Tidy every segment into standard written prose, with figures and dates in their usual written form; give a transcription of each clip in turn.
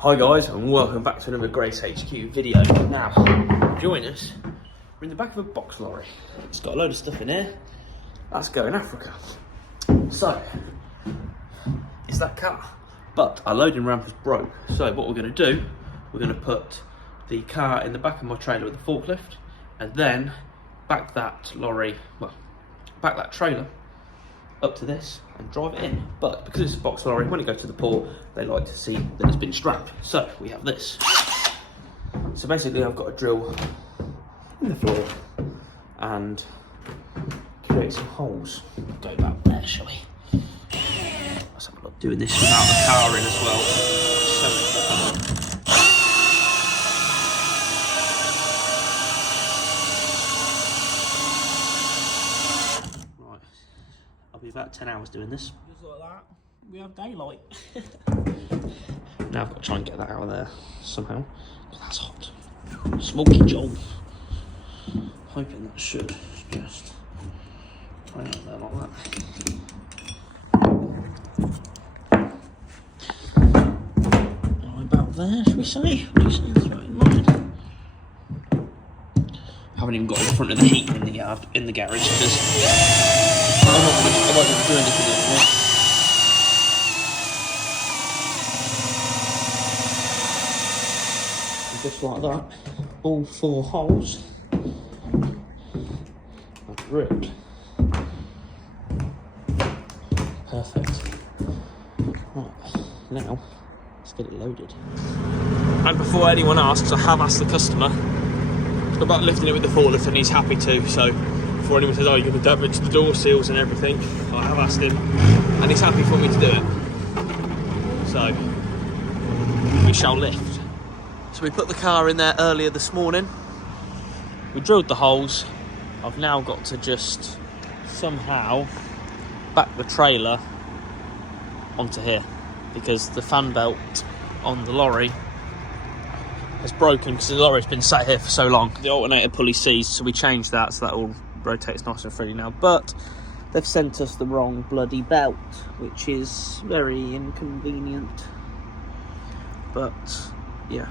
Hi guys, and welcome back to another GraysHQ video. Now, join us. We're in the back of a box lorry. It's got a load of stuff in here. That's going Africa. So, it's that car. But our loading ramp is broke. So what we're going to do, we're going to put the car in the back of my trailer with the forklift, and then back that lorry, well, back that trailer up to this and drive it in. But because it's a box lorry, when it goes to the port, they like to see that it's been strapped. So we have this. So basically I've got a drill in the floor and create some holes. Go about there, shall we? Let's have a look. Doing this without the car in as well. I'll be about 10 hours doing this. Just like that, we have daylight. Now I've got to try and get that out of there somehow. That's hot. Smoky job. Hoping that should just go out there like that. About there, should we say? Just sounds right in mind. I haven't even got in front of the heater in the yard, in the garage, because I won't do anything anymore. And just like that, all 4 holes are drilled. Perfect. Right, now let's get it loaded. And before anyone asks, I have asked the customer about lifting it with the forklift, and he's happy to. So before anyone says, oh, you're going to damage the door seals and everything, I have asked him and he's happy for me to do it. So we shall lift. So we put the car in there earlier this morning. We drilled the holes. I've now got to just somehow back the trailer onto here, because the fan belt on the lorry has broken because the lorry's been sat here for so long. The alternator pulley seized, so we changed that so that all rotates nice and freely now. But they've sent us the wrong bloody belt, which is very inconvenient. But yeah,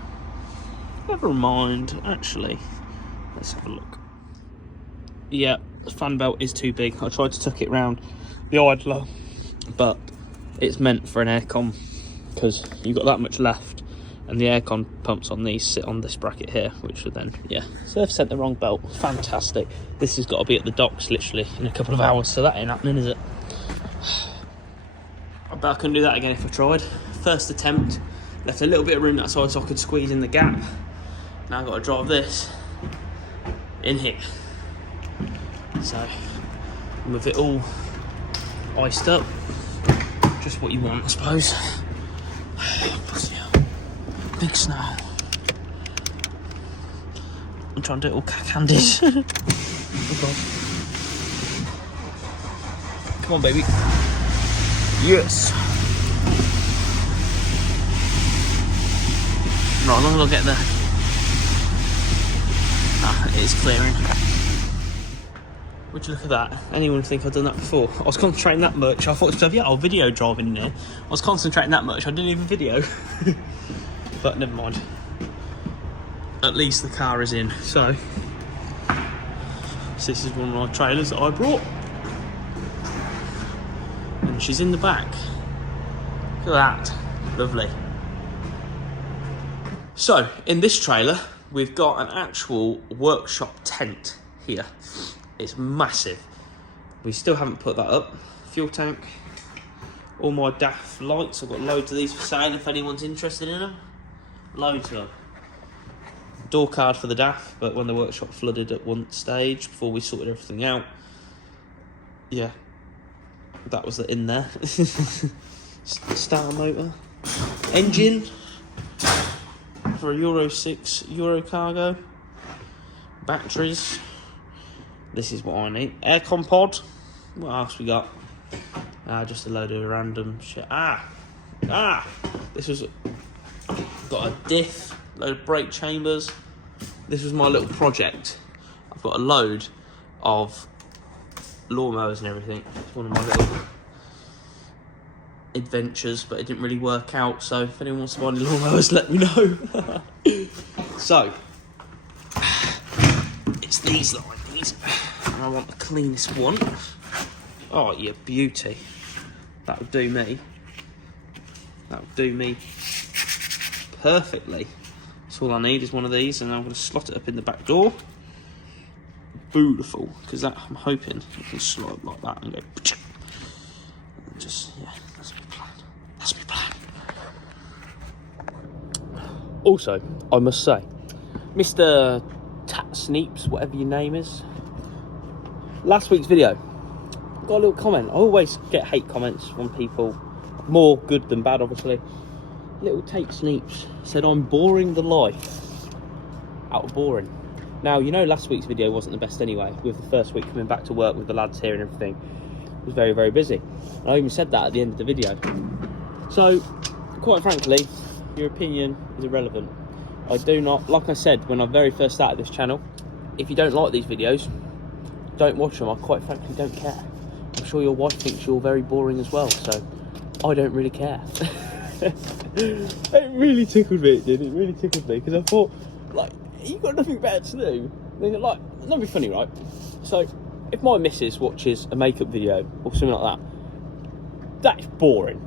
never mind. Actually, let's have a look. Yeah, the fan belt is too big. I tried to tuck it round the idler, but it's meant for an aircon because you've got that much left, and the aircon pumps on these sit on this bracket here, which would then, yeah. So they've sent the wrong belt. Fantastic. This has got to be at the docks literally in a couple of hours, so that ain't happening, is it? But I couldn't do that again if I tried. First attempt, left a little bit of room that side so I could squeeze in the gap. Now I've got to drive this in here. So with it all iced up, just what you want, I suppose. Big snow. I'm trying to do it all cack-handed. Oh, come on, baby. Yes. Right, as long as I get there. Ah, it is clearing. Would you look at that? Anyone would think I'd done that before? I was concentrating that much. I thought to myself, yeah, I'll video driving in there. I was concentrating that much, I didn't even video. But never mind. At least the car is in. So this is one of my trailers that I brought. And she's in the back. Look at that. Lovely. So in this trailer, we've got an actual workshop tent here. It's massive. We still haven't put that up. Fuel tank. All my DAF lights. I've got loads of these for sale if anyone's interested in them. Loads of them. Door card for the DAF, but when the workshop flooded at one stage before we sorted everything out, yeah, that was in there. Starter motor. Engine for a Euro 6 Euro cargo. Batteries. This is what I need. Aircon pod. What else we got? Just a load of random shit. This was got a diff, load of brake chambers. This was my little project. I've got a load of lawnmowers and everything. It's one of my little adventures, but it didn't really work out. So if anyone wants to buy any lawnmowers, let me know. So it's these that I need, and I want the cleanest one. Oh, you beauty. That would do me. That would do me perfectly. So all I need is one of these, and I'm going to slot it up in the back door. Beautiful, because that, I'm hoping you can slot it like that and go. And just, yeah, that's my plan. That's my plan. Also, I must say, Mr. Tat Sneeps, whatever your name is, last week's video, got a little comment. I always get hate comments from people, more good than bad, obviously. Little Tate Sneeps said I'm boring the life out of boring. Now, you know, last week's video wasn't the best anyway, with the first week coming back to work with the lads here and everything. It was very, very busy. And I even said that at the end of the video. So, quite frankly, your opinion is irrelevant. I do not, like I said when I very first started this channel, if you don't like these videos, don't watch them. I quite frankly don't care. I'm sure your wife thinks you're very boring as well, so I don't really care. It really tickled me, it did. It really tickled me, because I thought, like, you've got nothing better to do. Like, not be funny, right? So, if my missus watches a makeup video or something like that, that's boring.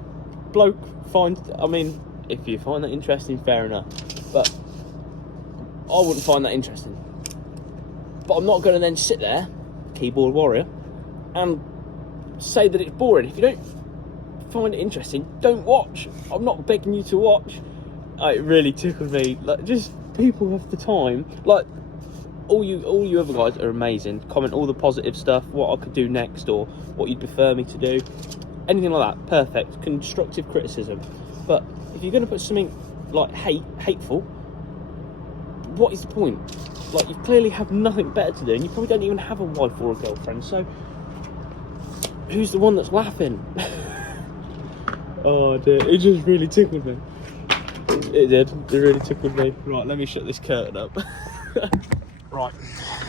Bloke, I mean, if you find that interesting, fair enough. But I wouldn't find that interesting. But I'm not going to then sit there, keyboard warrior, and say that it's boring. If you don't find it interesting, don't watch. I'm not begging you to watch. It really tickled me. Like, just people have the time. Like, all you other guys are amazing. Comment all the positive stuff, what I could do next, or what you'd prefer me to do. Anything like that, perfect. Constructive criticism. But if you're going to put something like hateful, what is the point? Like, you clearly have nothing better to do, and you probably don't even have a wife or a girlfriend, so who's the one that's laughing? Oh dear, it just really tickled me. It did, it really tickled me. Right, let me shut this curtain up. Right,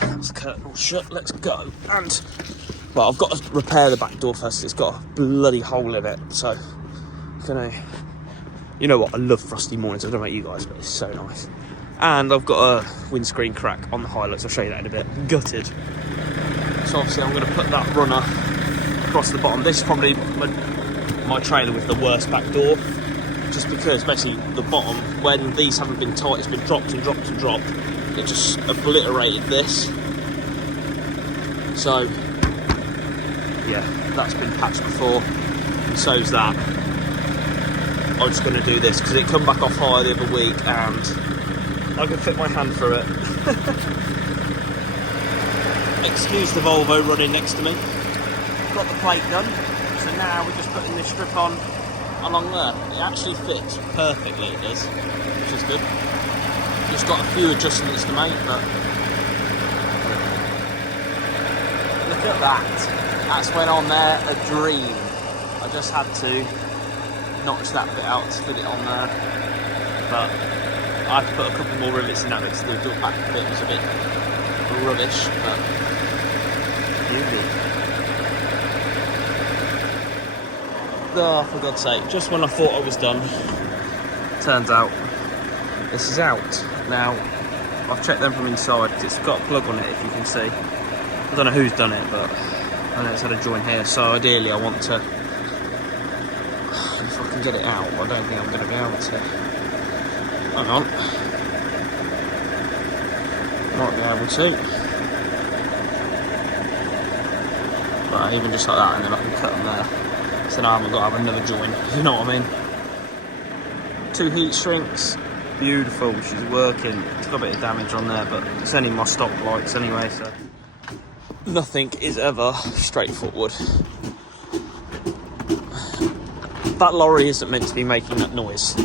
that's the curtain all shut, let's go. And, well, I've got to repair the back door first. It's got a bloody hole in it, so I'm gonna, you know what, I love frosty mornings. I don't know about you guys, but it's so nice. And I've got a windscreen crack on the Hilux. I'll show you that in a bit. Gutted. So obviously I'm going to put that runner across the bottom. This is probably my trailer with the worst back door, just because basically the bottom, when these haven't been tight, it's been dropped and dropped and dropped. It just obliterated this. So yeah, that's been patched before, and so's that. I'm just going to do this because it come back off higher the other week, and I can fit my hand through it. Excuse the Volvo running next to me. Got the plate done, so now we're just putting this strip on along there. It actually fits perfectly, it does, which is good. Just got a few adjustments to make, but look at that. That's went on there a dream. I just had to notch that bit out to fit it on there, but I had to put a couple more rivets in that because the back bit was a bit rubbish, but beauty. Oh, for God's sake, just when I thought I was done, turns out this is out. Now, I've checked them from inside because it's got a plug on it, if you can see. I don't know who's done it, but I know it's had a joint here, so ideally I want to, if I can get it out, I don't think I'm going to be able to. Hang on. Might be able to. But even just like that, and then I can cut them there. So now I haven't got to have another joint, you know what I mean? 2 heat shrinks, beautiful, she's working. It's got a bit of damage on there, but it's only my stock lights anyway, so nothing is ever straightforward. That lorry isn't meant to be making that noise.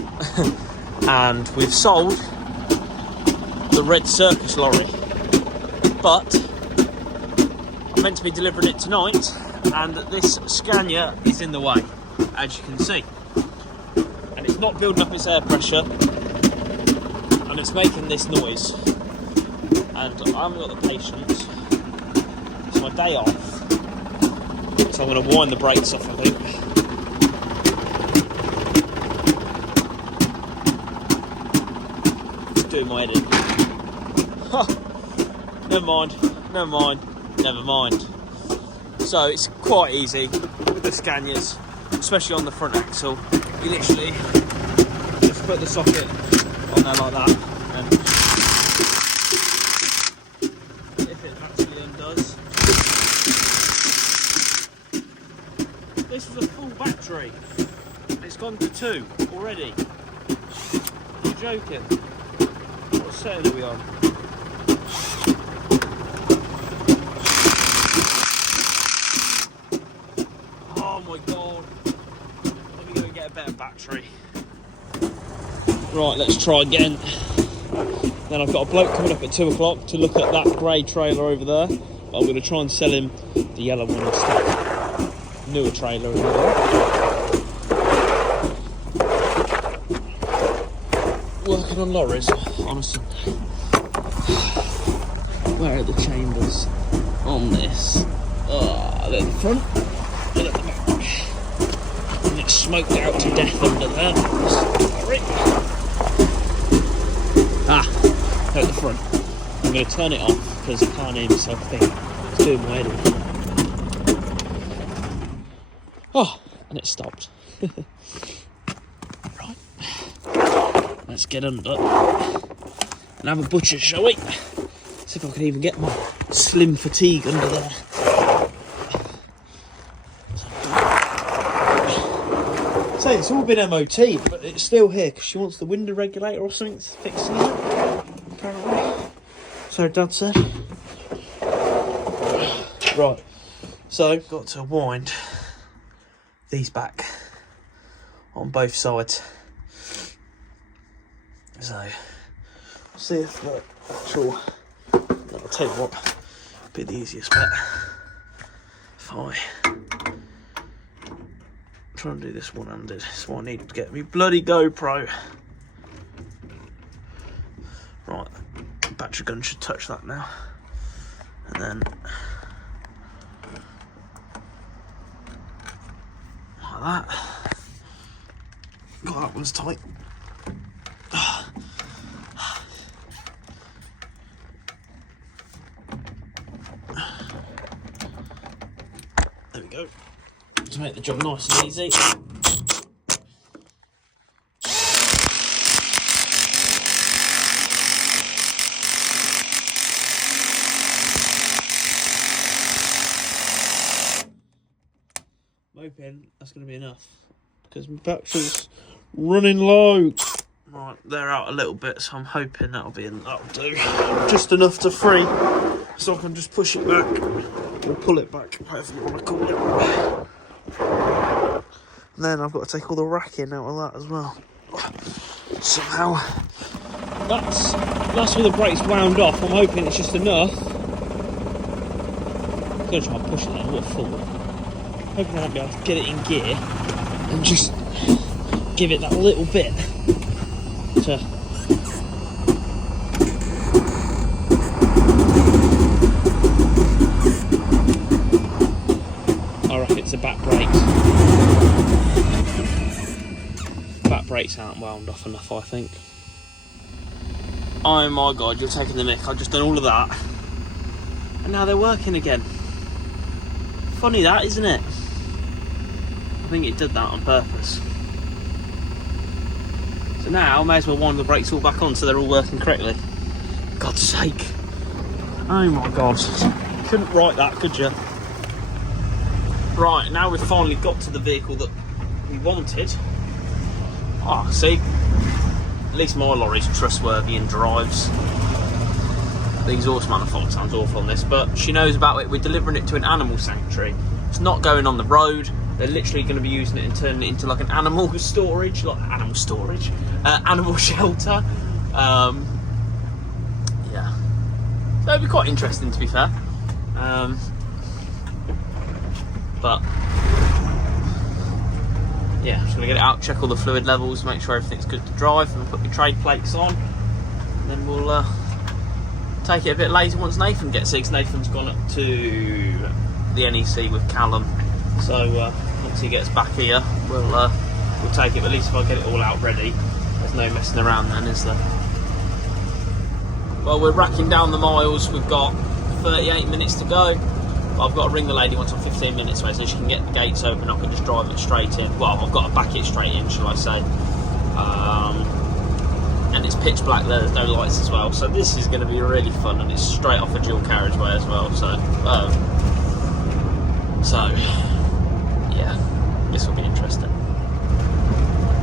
And we've sold the red circus lorry, but I'm meant to be delivering it tonight, and this Scania is in the way, as you can see, and it's not building up its air pressure, and it's making this noise, and I haven't got the patience. It's my day off, so I'm going to wind the brakes off, I think. doing my head in. Never mind. So it's quite easy with the Scanias, especially on the front axle. You literally just put the socket on there like that, and if it actually undoes. This was a full battery. It's gone to 2 already. You're joking. What setting are we on? Oh my god. Let me go and get a better battery. Right, let's try again. Then I've got a bloke coming up at 2 o'clock to look at that grey trailer over there. I'm going to try and sell him the yellow one instead. Newer trailer over there. Working on lorries, honestly. Where are the chambers on this? Oh, they're at the front, they're at the back. And it's smoked out to death under there. Sorry. They're at the front. I'm going to turn it off because I can't hear myself think. It's doing my head in. Oh, and it stopped. Right. Let's get under and have a butcher, shall we? See if I can even get my slim fatigue under there. So it's all been MOT, but it's still here because she wants the window regulator or something fixing it, apparently. So Dad said. Right, so got to wind these back on both sides. So see if the actual, I'll tell you what, be the easiest bet. If I try and do this one-handed, that's why I need to get me bloody GoPro. Right, battery gun should touch that now, and then like that. God, that one's tight. There we go. To make the job nice and easy. I'm hoping that's going to be enough because my battery's running low. Right, they're out a little bit, so I'm hoping that'll do just enough to free, so I can just push it back or pull it back, whatever you want to call it. And then I've got to take all the racking out of that as well. Somehow. That's with the brakes wound off. I'm hoping it's just enough. I'm going to try and push it then, what for? Hoping I'll be able to get it in gear and just give it that little bit to I reckon it's the back brakes. Back brakes aren't wound off enough, I think. Oh my god, you're taking the mick. I've just done all of that and now they're working again. Funny that, isn't it? I think it did that on purpose. So now I may as well wind the brakes all back on so they're all working correctly. God's sake. Oh my god. Couldn't write that, could you? Right, now we've finally got to the vehicle that we wanted. Ah, see? At least my lorry's trustworthy and drives. The exhaust manifold sounds awful on this, but she knows about it. We're delivering it to an animal sanctuary. It's not going on the road. They're literally going to be using it and turning it into like an animal storage, animal shelter. Yeah, so it'd be quite interesting, to be fair. But yeah, just gonna get it out, check all the fluid levels, make sure everything's good to drive, and put your trade plates on. And then we'll take it a bit later once Nathan gets here, because Nathan's gone up to the NEC with Callum. So once he gets back here, we'll take it. But at least if I get it all out ready, there's no messing around then, is there? Well, we're racking down the miles. We've got 38 minutes to go. I've got to ring the lady once I'm 15 minutes away so she can get the gates open. I can just drive it straight in. Well, I've got to back it straight in, shall I say. And it's pitch black there, there's no lights as well. So this is going to be really fun, and it's straight off a dual carriageway as well. So yeah, this will be interesting.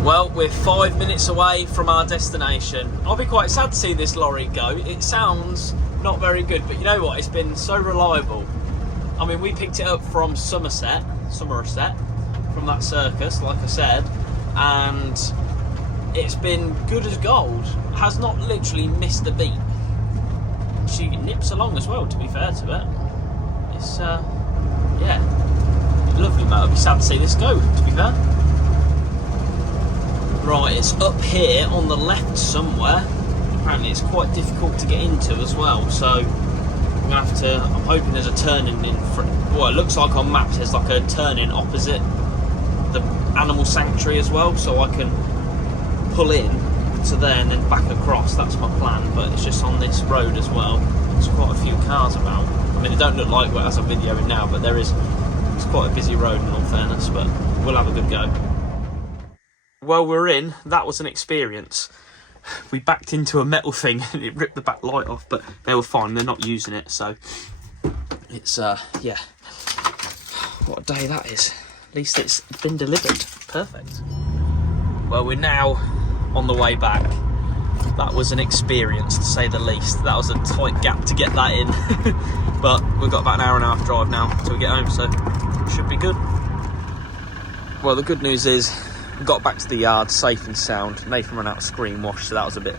Well, we're 5 minutes away from our destination. I'll be quite sad to see this lorry go. It sounds not very good, but you know what? It's been so reliable. I mean, we picked it up from Somerset, from that circus, like I said, and it's been good as gold. Has not literally missed a beat. She nips along as well, to be fair to it. It's, yeah, lovely, mate. I'd be sad to see this go, to be fair. Right, it's up here on the left somewhere. Apparently it's quite difficult to get into as well, so I'm gonna have to, I'm hoping there's a turning in front. Well, it looks like on maps there's like a turning opposite the animal sanctuary as well, so I can pull in to there and then back across. That's my plan, but it's just on this road as well. There's quite a few cars about. I mean, they don't look like as I'm videoing now, but it's quite a busy road in all fairness, but we'll have a good go. Well, we're in. That was an experience. We backed into a metal thing and it ripped the back light off, but they were fine. They're not using it, so it's yeah. What a day that is. At least it's been delivered. Perfect. Well, we're now on the way back. That was an experience, to say the least. That was a tight gap to get that in. But we've got about an hour and a half drive now till we get home, so it should be good. Well, the good news is we got back to the yard safe and sound. Nathan ran out of screen wash, so that was a bit...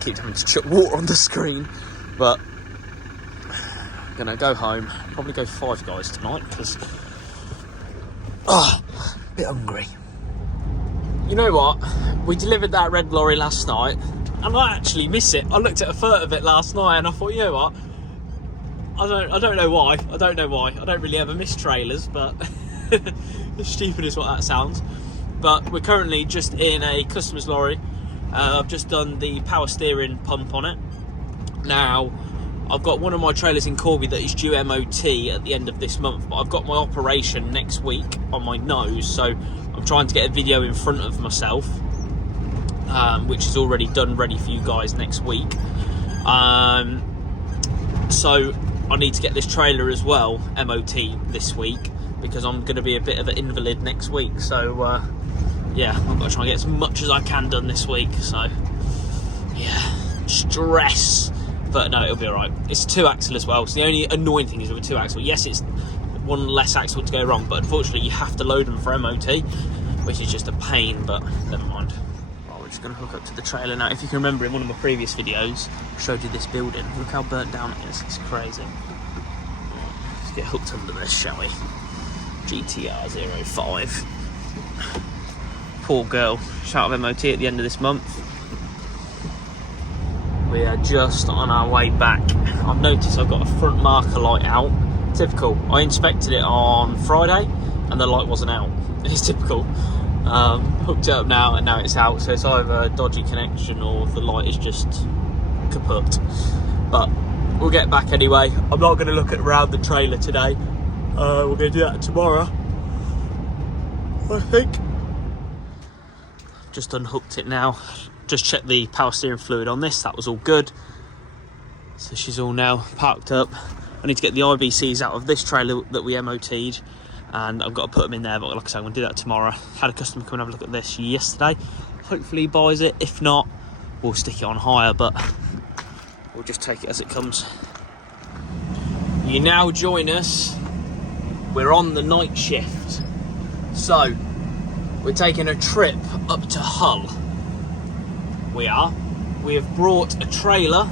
keep having to chuck water on the screen. But I'm going to go home. Probably go Five Guys tonight, because... oh, a bit hungry. You know what? We delivered that red lorry last night, and I actually miss it. I looked at a photo of it last night, and I thought, you know what? I don't know why. I don't really ever miss trailers, but as stupid as what that sounds. But we're currently just in a customer's lorry. I've just done the power steering pump on it. Now, I've got one of my trailers in Corby that is due MOT at the end of this month, but I've got my operation next week on my nose, so I'm trying to get a video in front of myself, which is already done, ready for you guys next week. So I need to get this trailer as well MOT this week, because I'm going to be a bit of an invalid next week. So yeah, I've got to try and get as much as I can done this week. So yeah, stress, but no, it'll be alright. It's a 2-axle as well, so the only annoying thing is with a 2-axle, yes, it's one less axle to go wrong, but unfortunately you have to load them for MOT, which is just a pain, but never mind. Well, we're just going to hook up to the trailer now. If you can remember, in one of my previous videos I showed you this building. Look how burnt down it is. It's crazy. Let's get hooked under this, shall we? GTR 05. Poor girl. Shout out MOT at the end of this month. We are just on our way back. I've noticed I've got a front marker light out. Typical. I inspected it on Friday and the light wasn't out. It's typical. Hooked it up now and now it's out, so it's either a dodgy connection or the light is just kaput. But we'll get back anyway. I'm not going to look at around the trailer today. We're going to do that tomorrow, I think. Just unhooked it now. Just checked the power steering fluid on this. That was all good. So she's all now parked up. I need to get the IBCs out of this trailer that we MOT'd, and I've got to put them in there, but like I say, I'm going to do that tomorrow. Had a customer come and have a look at this yesterday. Hopefully he buys it. If not, we'll stick it on hire, but we'll just take it as it comes. You now join us. We're on the night shift. So, we're taking a trip up to Hull. We have brought a trailer,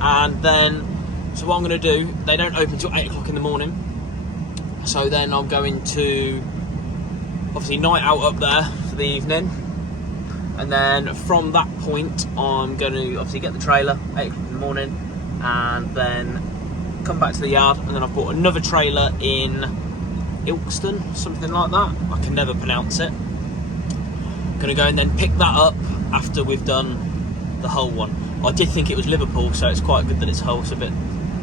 and then, so what I'm going to do, they don't open till 8 o'clock in the morning, so then I'm going to obviously night out up there for the evening, and then from that point I'm going to obviously get the trailer 8 o'clock in the morning, and then come back to the yard, and then I've bought another trailer in Ilkeston, something like that, I can never pronounce it. I'm going to go and then pick that up after we've done the Hull one. I did think it was Liverpool, so it's quite good that it's Hull's a bit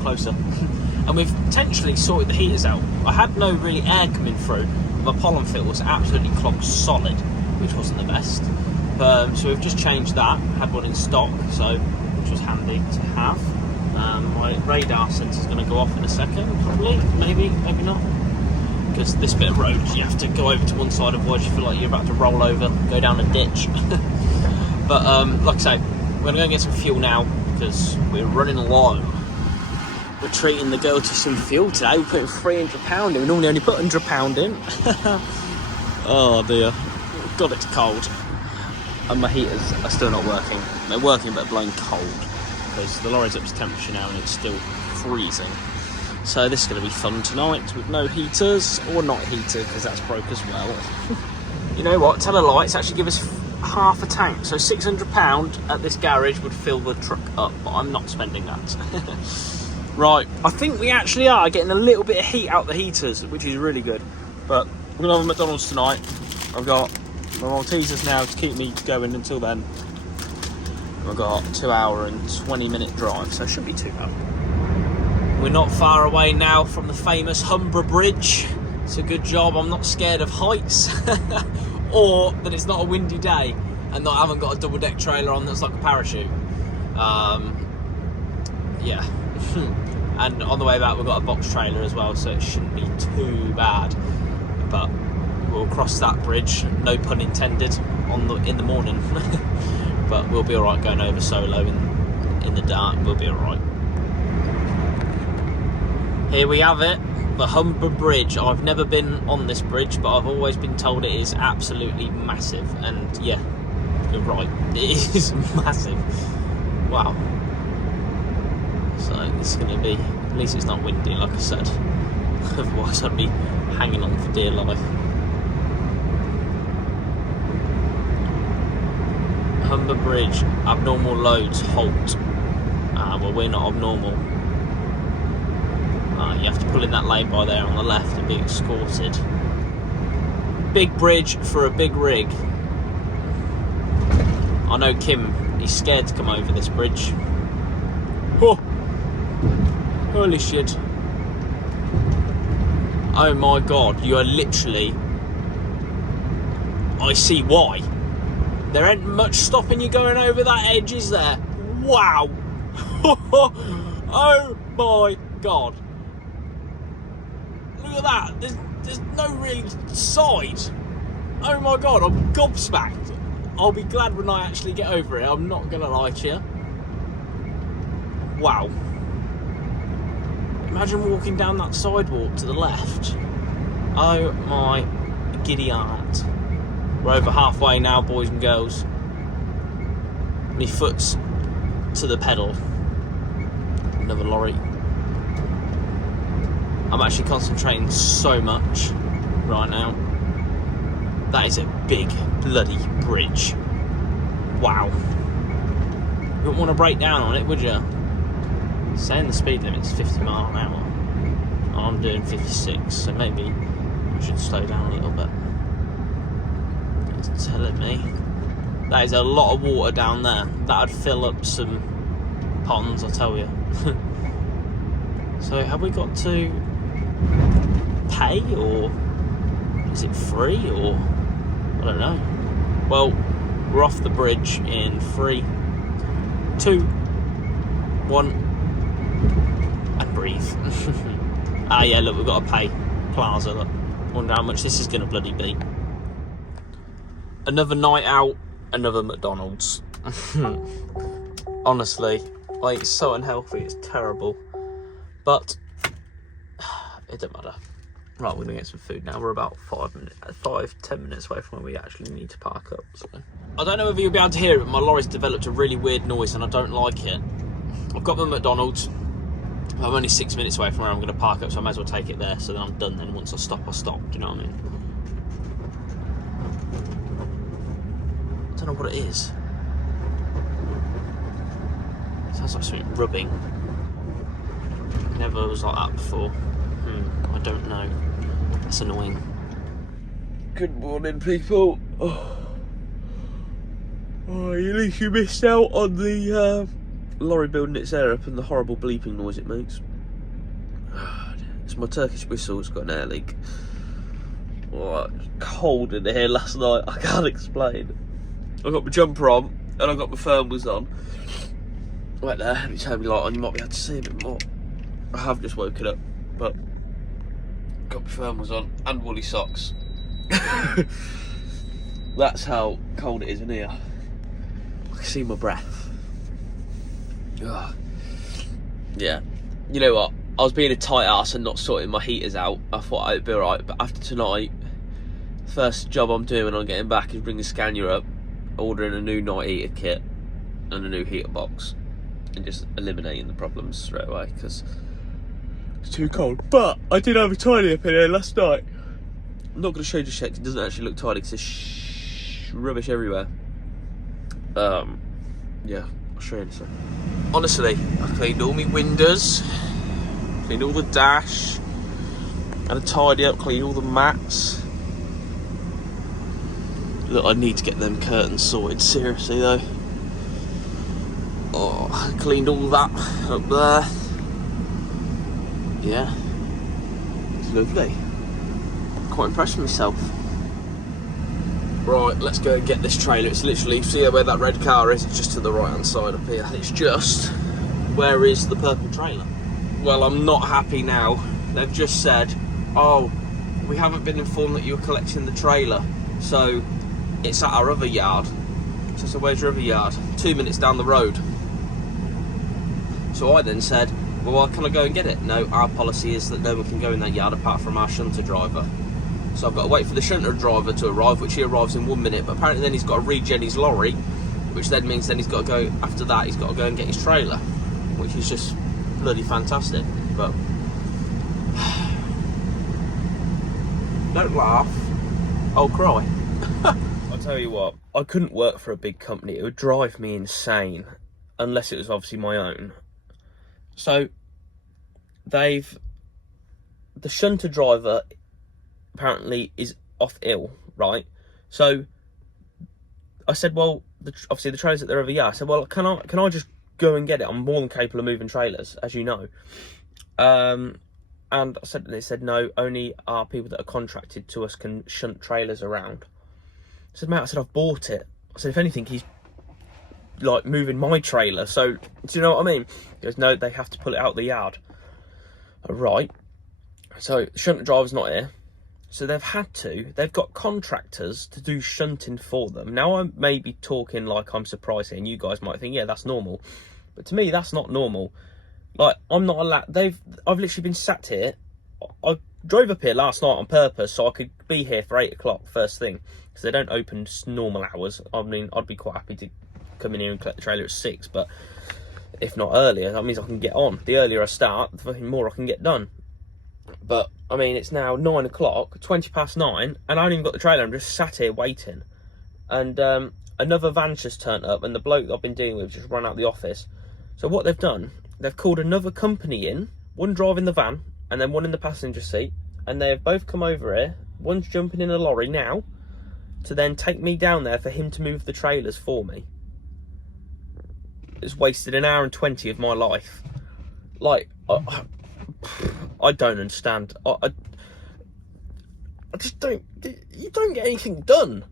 closer. And we've potentially sorted the heaters out. I had no really air coming through. My pollen filter was absolutely clogged solid, which wasn't the best. So we've just changed that, had one in stock, so which was handy to have. My radar sensor's going to go off in a second, probably, maybe not. Because this bit of road, you have to go over to one side, otherwise you feel like you're about to roll over, go down a ditch. But like I say, we're going to go and get some fuel now, because we're running low. We're treating the girl to some fuel today. We're putting £300 in. We normally only put £100 in. Oh dear. God, it's cold. And my heaters are still not working. They're working, but blowing cold. Because the lorry's up to temperature now and it's still freezing. So this is going to be fun tonight with no heaters. Or not heater, because that's broke as well. You know what? Tell a lie. It's actually give us half a tank. So £600 at this garage would fill the truck up. But I'm not spending that. Right, I think we actually are getting a little bit of heat out the heaters, which is really good. But we're going to have a McDonald's tonight. I've got my Maltesers now to keep me going until then. I've got a 2 hour and 20 minute drive, so it shouldn't be too bad. We're not far away now from the famous Humber Bridge. It's a good job I'm not scared of heights. Or that it's not a windy day and that I haven't got a double deck trailer on that's like a parachute. Yeah. And on the way back we've got a box trailer as well, so it shouldn't be too bad. But we'll cross that bridge, no pun intended, in the morning. But we'll be alright going over solo in the dark, we'll be alright. Here we have it, the Humber Bridge. I've never been on this bridge, but I've always been told it is absolutely massive. And yeah, you're right, it is massive. Wow. So it's going to be, at least it's not windy like I said, otherwise I'd be hanging on for dear life. Humber Bridge, abnormal loads, halt. Well, we're not abnormal. You have to pull in that lane by there on the left and be escorted. Big bridge for a big rig. I know Kim, he's scared to come over this bridge. Oh. Holy shit. Oh my god, you are literally... I see why. There ain't much stopping you going over that edge, is there? Wow. Oh my god. Look at that. There's no real side. Oh my god, I'm gobsmacked. I'll be glad when I actually get over it, I'm not gonna lie to you. Wow. Imagine walking down that sidewalk to the left. Oh my giddy aunt. We're over halfway now, boys and girls. My foot's to the pedal. Another lorry. I'm actually concentrating so much right now. That is a big bloody bridge. Wow. You wouldn't want to break down on it, would you? Saying the speed limit's 50 mile an hour. I'm doing 56, so maybe I should slow down a little bit. It's telling me that is a lot of water down there. That'd fill up some ponds, I tell you. So have we got to pay, or is it free, or I don't know. Well, we're off the bridge in 3, 2, 1, and breathe. Ah yeah, look, we've got to pay Plaza. Look, wonder how much this is going to bloody be. Another night out, another McDonald's. Honestly, like, it's so unhealthy, it's terrible. But it don't matter. Right, we're gonna get some food now. We're about 5-10 minutes away from where we actually need to park up. So I don't know whether you'll be able to hear it, but my lorry's developed a really weird noise and I don't like it. I've got my McDonald's. I'm only 6 minutes away from where I'm going to park up, so I might as well take it there, so then I'm done. Then once I stop, I stop. Do you know what I mean? I don't know what it is. Sounds like something rubbing. Never was like that before. I don't know. That's annoying. Good morning, people. Oh, at least you missed out on the lorry building its air up and the horrible bleeping noise it makes. It's my Turkish whistle, it's got an air leak. Oh, it was cold in here last night, I can't explain. I got my jumper on and I got my thermals on. Right there, let me turn my light on, you might be able to see a bit more. I have just woken up, but got my thermals on and woolly socks. That's how cold it is in here. I can see my breath. Ugh. Yeah, you know what? I was being a tight ass and not sorting my heaters out. I thought I'd be alright, but after tonight, first job I'm doing when I'm getting back is bringing Scania up, ordering a new night heater kit and a new heater box, and just eliminating the problems straight away because it's too cold. But I did have a tidy up in here last night. I'm not going to show you just yet because it doesn't actually look tidy because there's rubbish everywhere. Yeah, I'll show you in a second. Honestly, I cleaned all my windows, cleaned all the dash, had a tidy up, cleaned all the mats. Look, I need to get them curtains sorted, seriously though. Oh, I cleaned all that up there. Yeah, it's lovely. Quite impressed with myself. Right, let's go and get this trailer. It's literally, see where that red car is? It's just to the right hand side up here. It's just, where is the purple trailer? Well, I'm not happy now. They've just said, oh, we haven't been informed that you're collecting the trailer, so it's at our other yard. So where's your other yard? 2 minutes down the road. So I then said, well, why can't I go and get it? No, our policy is that no one can go in that yard apart from our shunter driver. So I've got to wait for the shunter driver to arrive, which he arrives in 1 minute, but apparently then he's got to regen his lorry, which then means then he's got to go, after that, he's got to go and get his trailer, which is just bloody fantastic. But don't laugh, I'll cry. I'll tell you what, I couldn't work for a big company. It would drive me insane, unless it was obviously my own. So the shunter driver apparently is off ill, right? So I said, well, obviously the trailer's at their other yard. I said, well, can I just go and get it? I'm more than capable of moving trailers, as you know. And they said, no, only our people that are contracted to us can shunt trailers around. I said, mate, I've bought it. I said, if anything, he's like moving my trailer, so do you know what I mean? He goes, no, they have to pull it out the yard. Right, so the shunter driver's not here, so they've got contractors to do shunting for them. Now I may be talking like I'm surprised here, and you guys might think, yeah, that's normal, but to me that's not normal. Like, I'm not allowed. I've literally been sat here. I drove up here last night on purpose so I could be here for 8 o'clock first thing, because they don't open normal hours. I mean, I'd be quite happy to come in here and collect the trailer at 6, but if not earlier, that means I can get on. The earlier I start, the fucking more I can get done. But I mean, it's now 9 o'clock, 20 past 9, and I haven't even got the trailer. I'm just sat here waiting, and another van's just turned up, and the bloke that I've been dealing with just run out the office. So what they've done, they've called another company in, one driving the van and then one in the passenger seat, and they've both come over here. One's jumping in a lorry now to then take me down there for him to move the trailers for me. It's wasted 1 hour and 20 of my life. Like, I don't understand. I just don't. You don't get anything done.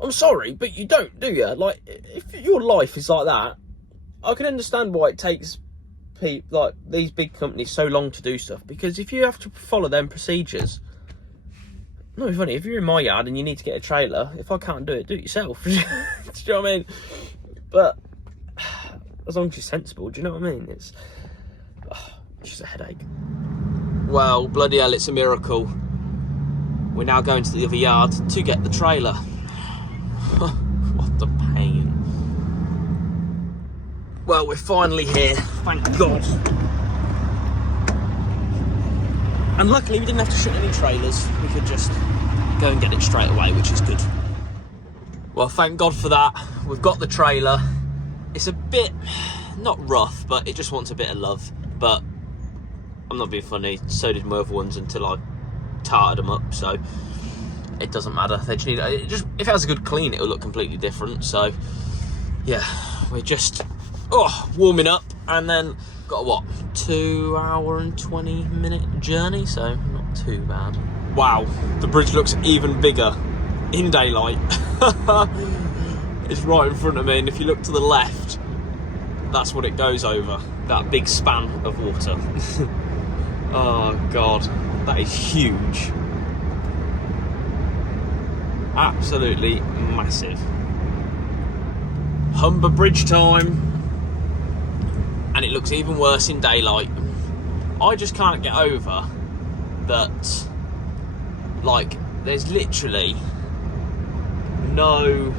I'm sorry, but you don't, do you? Like, if your life is like that, I can understand why it takes people like these big companies so long to do stuff. Because if you have to follow them procedures, no, funny. If you're in my yard and you need to get a trailer, if I can't do it yourself. Do you know what I mean? But as long as you're sensible, do you know what I mean? It's just a headache. Well, bloody hell, it's a miracle. We're now going to the other yard to get the trailer. What the pain. Well, we're finally here, thank God. And luckily we didn't have to shoot any trailers. We could just go and get it straight away, which is good. Well, thank God for that. We've got the trailer. It's a bit, not rough, but it just wants a bit of love. But I'm not being funny, so did my other ones until I tarted them up, so it doesn't matter. They just need, if it has a good clean, it'll look completely different. So yeah, we're just warming up, And then got a what, 2 hour and 20 minute journey, so not too bad. Wow, the bridge looks even bigger in daylight. It's right in front of me, and if you look to the left, that's what it goes over, that big span of water. Oh God, that is huge. Absolutely massive. Humber Bridge time. And it looks even worse in daylight. I just can't get over that, like, there's literally no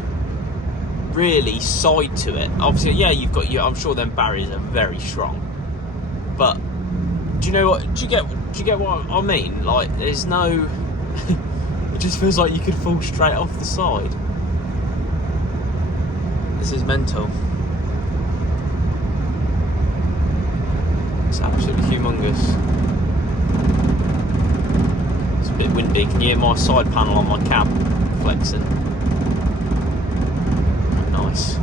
really side to it. Obviously, yeah, you've got your, I'm sure them barriers are very strong, but do you know what, do you get what I mean? Like, there's no it just feels like you could fall straight off the side. This is mental. It's absolutely humongous. It's a bit windy. Can you hear my side panel on my cab flexing? Nice.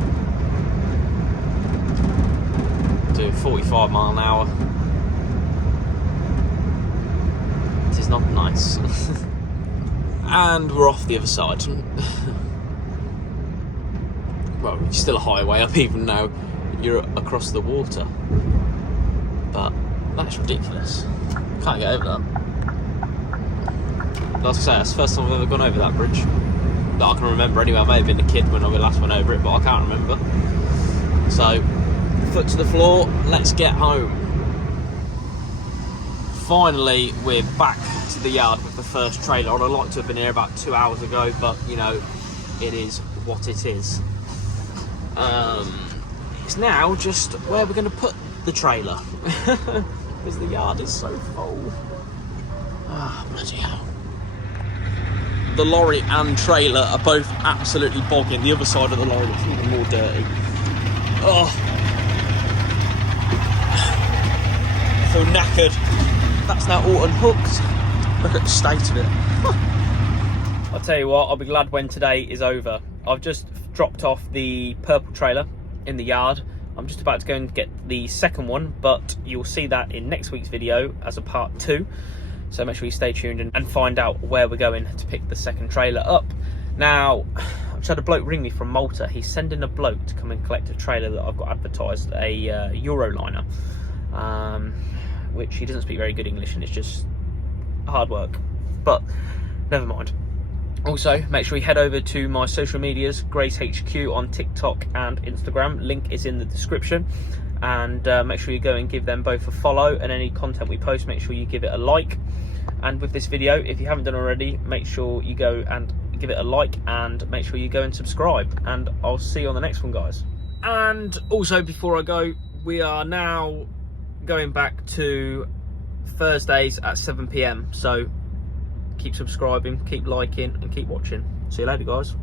Doing 45 mile an hour. It is not nice. And we're off the other side. Well, it's still a highway up even though you're across the water. But that's ridiculous. Can't get over that. Like I say, that's the first time I've ever gone over that bridge that I can remember anyway. I may have been a kid when I last went over it, but I can't remember. So, foot to the floor, let's get home. Finally, we're back to the yard with the first trailer. I'd like to have been here about 2 hours ago, but you know, it is what it is. It's now just where we're going to put the trailer because the yard is so full. Ah, bloody hell. The lorry and trailer are both absolutely bogging. The other side of the lorry looks even more dirty. Oh, I feel knackered. That's now all unhooked. Look at the state of it. I'll tell you what, I'll be glad when today is over. I've just dropped off the purple trailer in the yard. I'm just about to go and get the second one, but you'll see that in next week's video as a part 2. So make sure you stay tuned and find out where we're going to pick the second trailer up. Now, I've just had a bloke ring me from Malta. He's sending a bloke to come and collect a trailer that I've got advertised, a Euroliner, which he doesn't speak very good English, and it's just hard work, but never mind. Also, make sure you head over to my social medias, GraysHQ on TikTok and Instagram. Link is in the description. And make sure you go and give them both a follow, and any content we post, make sure you give it a like. And with this video, if you haven't done already, make sure you go and give it a like, and make sure you go and subscribe. And I'll see you on the next one, guys. And also, before I go, we are now going back to Thursdays at 7 PM. So keep subscribing, keep liking, and keep watching. See you later, guys.